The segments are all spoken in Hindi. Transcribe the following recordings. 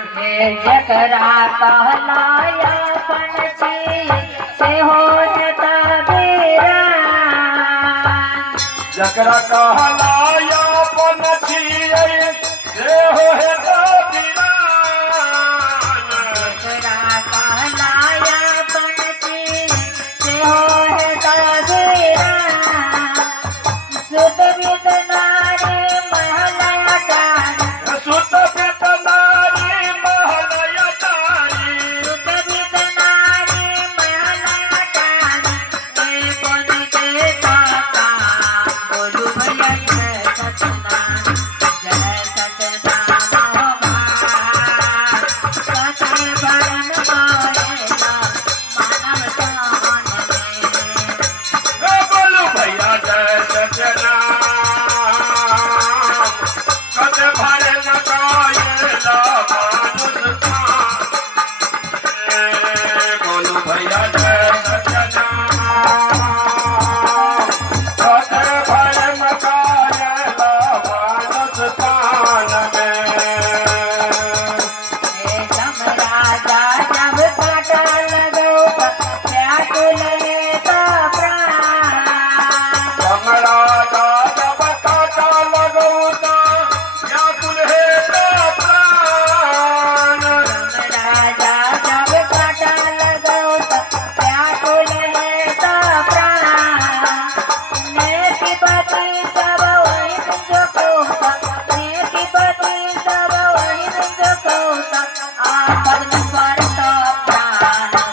जकरा कहलाया पंछी से होता बेरा, जकरा कहलाया पंछी से होता बेरा, जकरा कहलाया पंछी से होता बेरा, सुत बित नारी महलया डारी, सुत बित नारी महलया डारी, सुत बित नारी महलया डारी, मैं बन के काका बोलू भैया जय सतना, जय सतना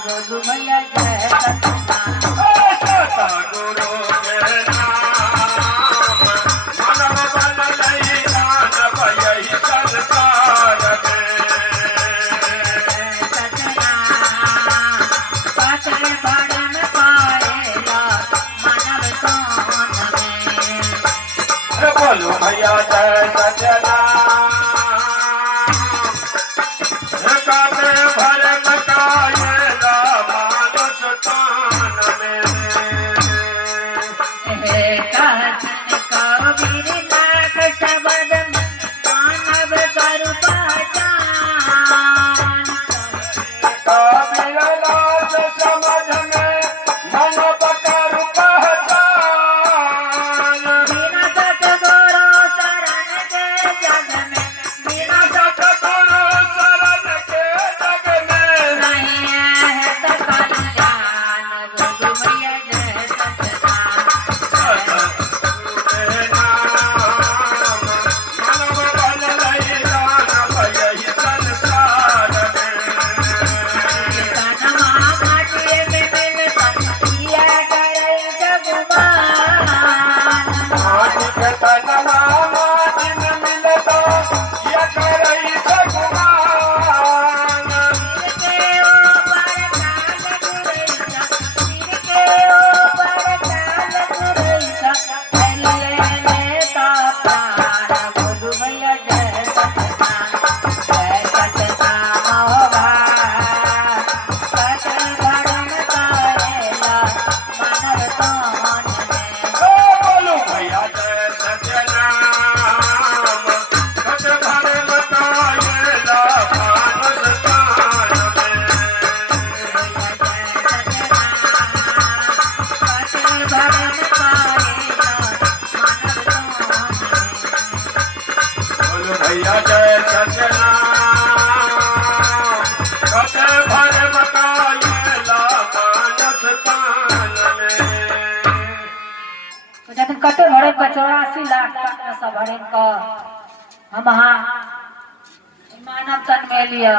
बोलू भैया जय सतनाम। सतगुरु के नाम मानव बन लई मानव यही संसार में। सतनाम पातल भरम पाएला मानव कान में। बोलो भैया जय सतनाम काते भरम कायला मानस तान में। कहत कबीर नाथ शब्द मानव करू पहचान। कबीर नाथ समझ में मानव कर पहचान। बिना सतगुरु शरण के जग में, बिना सतगुरु शरण के जग में नहीं है तो कल्याण। बोलू भैया जय सतनाम। सतगुरु के नाम मानव बन लई दानव यही संसार में। तनमा घाटिए में मिलता किया करे जगुमान। माटी के तनमा माटी में मिलता ये करई सगुमान। सिर के ऊपर काल गुरैसा, सिर के ऊपर काल गुरैसा, हरिये लेता प्राण। बोलू भैया जय सतनाम। जय सतनाम हो भाई, पातल भरम पाएला मानव कान में। बोलो भैया जय सतनाम सत भर बताएला मानस तान में। बोलो भैया जय सतनाम सत भर बताएला मानस तान में। जब कटे भरे का 84 लाख का सब भरे का हम मानव तन में लिया